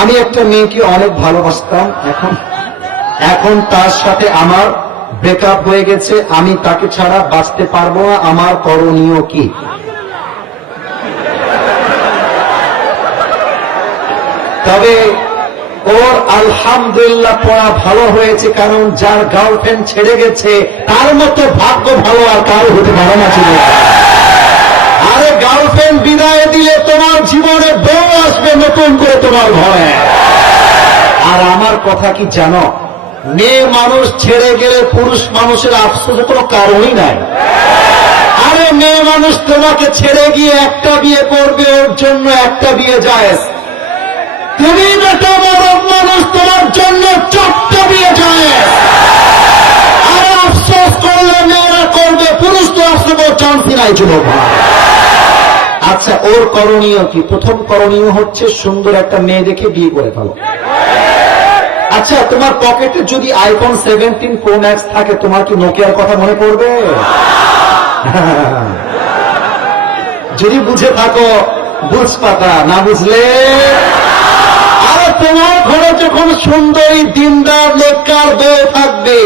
আমি একটা মেয়েকে অনেক ভালোবাসতাম, এখন তার সাথে আমার ব্রেকআপ হয়ে গেছে। আমি তাকে ছাড়া বাঁচতে পারবো না, আমার করণীয় কি? তবে ওর আলহামদুলিল্লাহ পড়া ভালো হয়েছে, কারণ যার গার্লফ্রেন্ড ছেড়ে গেছে তার মতো ভাগ্য ভালো আর কারো হতে পারে না ছিল। আরে গার্লফ্রেন্ড বিদায় দিলে তোমার জীবনে বউ আসবে নতুন করে তোমার ঘরে। আর আমার কথা কি জানো, মেয়ে মানুষ ছেড়ে গেলে পুরুষ মানুষের আফসোসের কোনো কারণই নাই। আরে মেয়ে মানুষ তোমাকে ছেড়ে গিয়ে একটা বিয়ে করবে, ওর জন্য একটা বিয়ে জায়েজ। তুমি বেটা মরদ মানুষ, তোমার জন্য 4টা বিয়ে জায়েজ। আর আফসোস করলে মেয়েরা করবে, পুরুষ তো আফসোস চান্সই নাই যুবক ভাই। আচ্ছা, ওর করণীয় কি? প্রথম করণীয় হচ্ছে সুন্দর একটা মেয়ে দেখে বিয়ে করে ফেলো। আচ্ছা, তোমার পকেটে যদি আইফোন 17 প্রো ম্যাক্স থাকে, তোমার কি নোকিয়ার কথা মনে পড়বে? যদি বুঝে থাকো বুঝ পাতা, না বুঝলে আরে তোমার ঘরে যখন সুন্দরী দিনদার নেককার বউ থাকবে,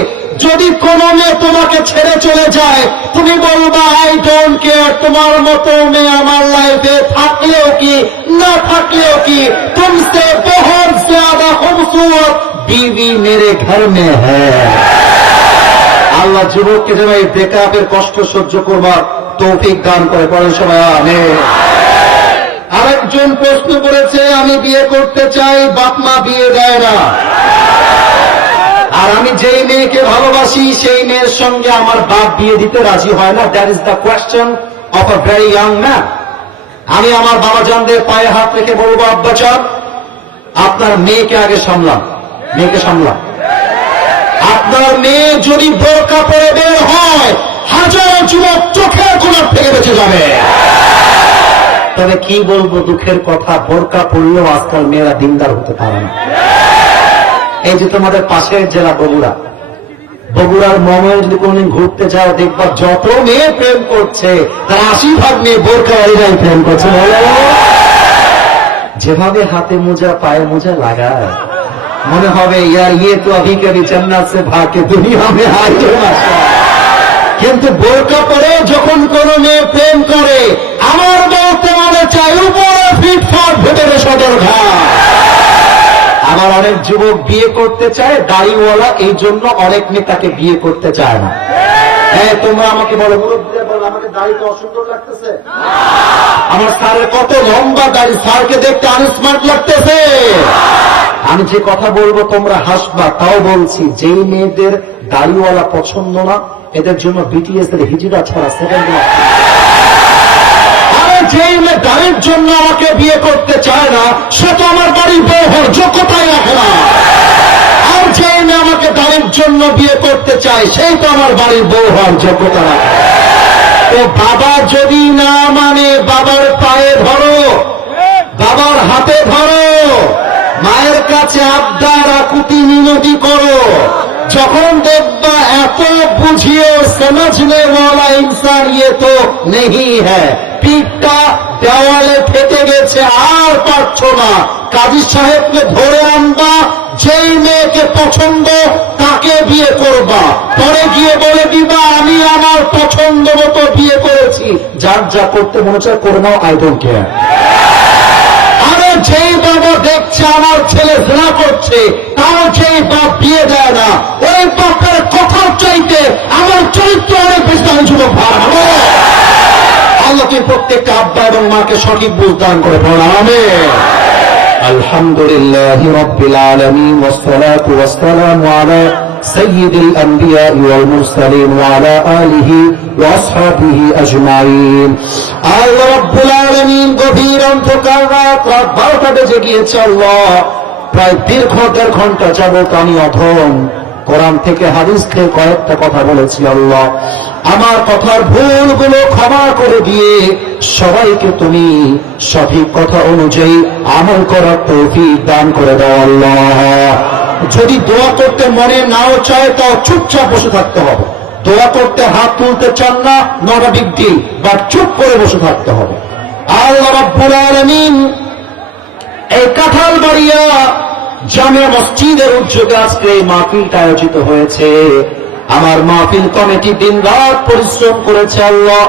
যদি কোনো মেয়ে তোমাকে ছেড়ে চলে যায়, তুমি বলবা আই ডোন্ট কেয়ার, তোমার মতো মেয়ে আমার লাইফে থাকলেও কি না থাকলেও কি, তুমসে বহুত জ্যাদা খুবসুরত बीवी मेरे घर में है। আল্লাহ যুবককে যেন এই ব্রেকআপের কষ্ট সহ্য করবার তৌফিক দান করে, পড়েন সবাই আমিন। আরেকজন প্রশ্ন করেছে, আমি বিয়ে করতে চাই, বাপ মা বিয়ে দেয় না, আর আমি যেই মেয়েকে ভালোবাসি সেই মেয়ের সঙ্গে আমার বাপ বিয়ে দিতে রাজি হয় না। That is the question of a very young man. আমি আমার বাবা জানদের পায়ে হাত রেখে বলবো, আব্বা চান আপনার মেয়েকে আগে সামলান, মেয়েকে সামলান। আপনার মেয়ে যদি বোরকা পরে বের হয়, হাজারো যুবক চোখের কোণার থেকে বেঁচে যাবে। তবে কি বলবো দুঃখের কথা, বোরকা পরলেও আজকাল মেয়েরা দিনদার হতে পারে না। এই যে তোমাদের পাশের জেলা বগুড়া, বগুড়ার মমে যদি কোনদিন ঘুরতে যাও, দেখবা যত মেয়ে প্রেম করছে তার 80% মেয়ে বোরকাওয়ালিরাই প্রেম করছে। যেভাবে হাতে মোজা পায়ে মোজা লাগায়, মনে হবে ইয়ার ইয়ে তো अभी कभी जन्नत से भाग के दुनिया में आए। কিন্তু বোরকা পরে যখন কোন মেয়ে প্রেম করে, আমার বলতে মনে চাই উপরে ফিটফাট ভেতরে সদরঘাট। আবার অনেক যুবক বিয়ে করতে চায় দাড়িওয়ালা, এই জন্য অনেক মেয়ে তাকে বিয়ে করতে চায় না। হ্যাঁ, তোমরা আমাকে বলো, মুরব্বীরা বলো, আমাকে দাড়ি তো অসুন্দর লাগতেছে, আমার স্যারের কত লম্বা দাড়ি, স্যারকে দেখতে আনস্মার্ট লাগতেছে। আমি যে কথা বলবো তোমরা হাসবা, তাও বলছি, যেই মেয়েদের দাড়িওয়ালা পছন্দ না, এদের জন্য বিটিএস এর হিজড়া ছাড়া সেকেন্ড না। আরে যেই মেয়ে দাড়ির জন্য আমাকে বিয়ে করতে চায় না, সে তো আমার বাড়ির বউ হওয়ার যোগ্যতাই রাখে না। আর যেই মেয়ে আমাকে দাড়ির জন্য বিয়ে করতে চায়, সেই তো আমার বাড়ির বউ হওয়ার যোগ্যতা রাখে। তো বাবা যদি না মানে, বাবার পায়ে ধরো, বাবার হাতে ধরো, মায়ের কাছে আবদার আকুতি মিনতি করো। যখন দেখবা এত বুঝিয়ে সমঝনে ওয়ালা ইনসান ইয়ে তো নেই হ্যাঁ, পিঠটা দেওয়ালে ফেটে গেছে আর পারছো না, কাজী সাহেবকে ধরে আনবা, যেই মেয়েকে পছন্দ তাকে বিয়ে করবা, পরে গিয়ে বলে দিবা আমি আমার পছন্দ মতো বিয়ে করেছি, যার যা করতে মনে চায় করে নাও, আই ডোন্ট কেয়ার। আরে যেই বাবা দেখছে আমার ছেলে জিনা করছে, তাও যেই বাপ বিয়ে দেয় না, ওই বাপের কথার চাইতে আমার চরিত্র অনেক বেশি দামি। যুবক ভাই, আল্লাহকে প্রত্যেকটা আব্বা এবং মাকে সঠিক বুঝ দান করে পড়া। আমিন। আলহামদুলিল্লাহি রাব্বিল আলামিন, ওয়াসসালাতু ওয়াসসালামু আলা সাইয়্যিদিল আম্বিয়া ওয়াল মুরসালিন ওয়া আলা আলিহি ওয়া আসহাবিহি আজমাইন। আল্লাহ রাব্বুল আলামিন গভীর অন্ধকার রাত 12টা বেজে গিয়েছে। আল্লাহ, প্রায় দীর্ঘ 1.5 ঘন্টা যাবত আমি অধম কোরআন থেকে হাদিস থেকে কয়েকটা কথা বলেছি। আল্লাহ, আমার কথার ভুলগুলো ক্ষমা করে দিয়ে সবাইকে তুমি সঠিক কথা অনুযায়ী আমল করার তৌফিক দান করে দাও। আল্লাহ, যদি দোয়া করতে মনে নাও চায়, তাও চুপচাপ বসে থাকতে হবে। দোয়া করতে হাত তুলতে চান না, not a big deal, but চুপ করে বসে থাকতে হবে। আল্লাহ রাব্বুল আলামিন এই কাঁঠালবাড়িয়া জামিয়া মসজিদের উদ্যোগে আজকে এই মাহফিলটা আয়োজিত হয়েছে। আমার মাহফিল কমিটি দিন রাত পরিশ্রম করেছে। আল্লাহ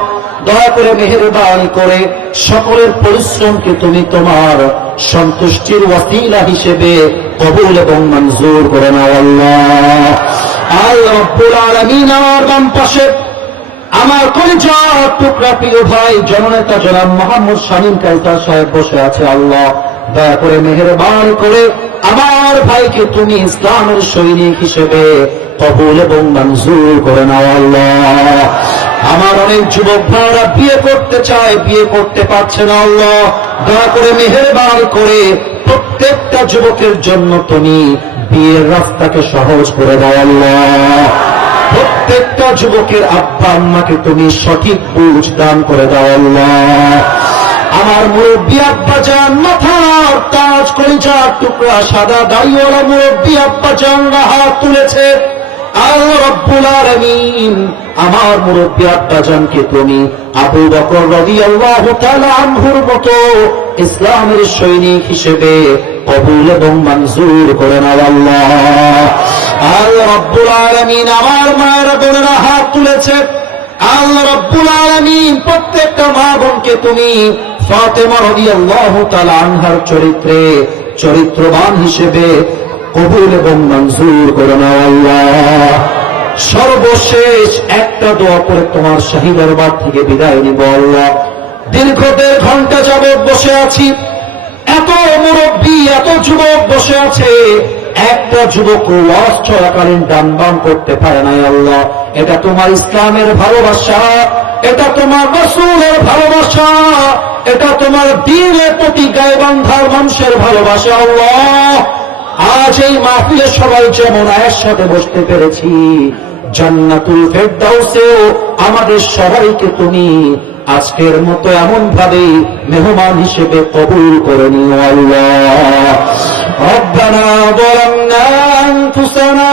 দয়া করে মেহেরবানি করে সকলের পরিশ্রমকে তুমি তোমার সন্তুষ্টির ওয়াসিলা হিসেবে কবুল এবং মঞ্জুর করে নাও আল্লাহ। আল্লাহ রাব্বুল আলামিন আমার বাম পাশে আমার কলিজার টুকরা প্রিয় ভাই জননেতা জনাব মোহাম্মদ শামীম কালতার সাহেব বসে আছে। আল্লাহ দয়া করে মেহেরবানি করে আমার ভাইকে তুমি ইসলামের সৈনিক হিসেবে কবুল এবং মঞ্জুর করে নাও আল্লাহ। আমার অনেক যুবক ভাইরা বিয়ে করতে চায়, বিয়ে করতে পারছে না। আল্লাহ দয়া করে মেহেরবানি করে প্রত্যেকটা যুবকের জন্য তুমি বিয়ের রাস্তাকে সহজ করে দাও আল্লাহ। প্রত্যেকটা যুবকের আব্বা আম্মাকে তুমি সঠিক বুঝ দান করে দাও আল্লাহ। আমার মুরব্বী আব্বা জান মাথার তাজ কলিজার টুকরা সাদা দাড়িওয়ালা মুরব্বী আব্বা জানরা হাত তুলেছে। আল্লাহ রাব্বুল আলামিন আমার মুরব্বী আব্বা জানকে তুমি আবু বকর রাদিয়াল্লাহু তাআলা আনহুর মতো ইসলামের সৈনিক হিসেবে কবুল এবং মঞ্জুর করে নাও আল্লাহ। আল্লাহ রাব্বুল আলামিন আমার মায়েরা বোনেরা হাত তুলেছে। আল্লাহ রাব্বুল আলামিন প্রত্যেকটা মা বোনকে তুমি ফাতেমা রাদিয়াল্লাহু তাআলা আনহার চরিত্রে চরিত্রবান হিসেবে কবুল এবং মঞ্জুর করে নাও আল্লাহ। সর্বশেষ একটা দোয়া করে তোমার শাহী দরবার থেকে বিদায় নিব আল্লাহ। দীর্ঘ 1.5 ঘন্টা যাবত বসে আছি, এত মুরব্বী এত যুবক বসে আছে, একটা যুবক ওয়াজ চলাকালীন ডান বাম করতে পারে না আল্লাহ। এটা তোমার ইসলামের ভালোবাসা, এটা তোমার রাসূলের ভালোবাসা, এটা তোমার দ্বীনের প্রতি গায়ে বাঁধার মানুষের ভালোবাসা আল্লাহ। আজ এই মাহফিলে সবাই যেমন আয়ের সাথে বসতে পেরেছি, জান্নাতুল ফেরদাউসেও আমাদের সবাইকে তুমি আজকের মতো এমন ভাবে মেহমান হিসেবে কবুল করে নিও আল্লাহ। রব্বানা যালামনা আনফুসানা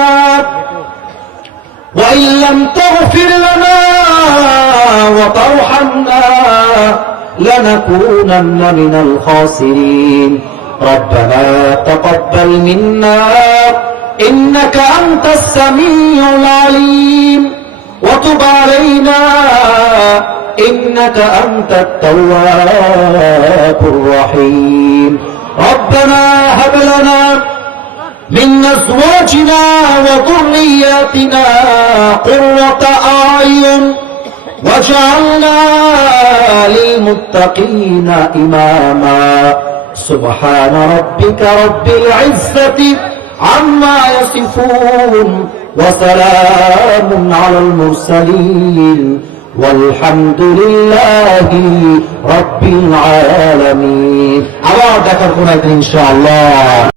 ওয়া ইন লাম তাগফির লানা ওয়া তারহামনা লানাকুনান্না মিনাল খাসিরিন। ربنا تقبل منا إنك أنت السميع العليم وتب علينا إنك أنت التواب الرحيم. ربنا هب لنا من أزواجنا وذرياتنا قرة أعين واجعلنا للمتقين إماما. سبحان ربك رب العزة عما يصفون وسلام على المرسلين والحمد لله رب العالمين. আবার দেখার কোন একদিন ইনশাআল্লাহ।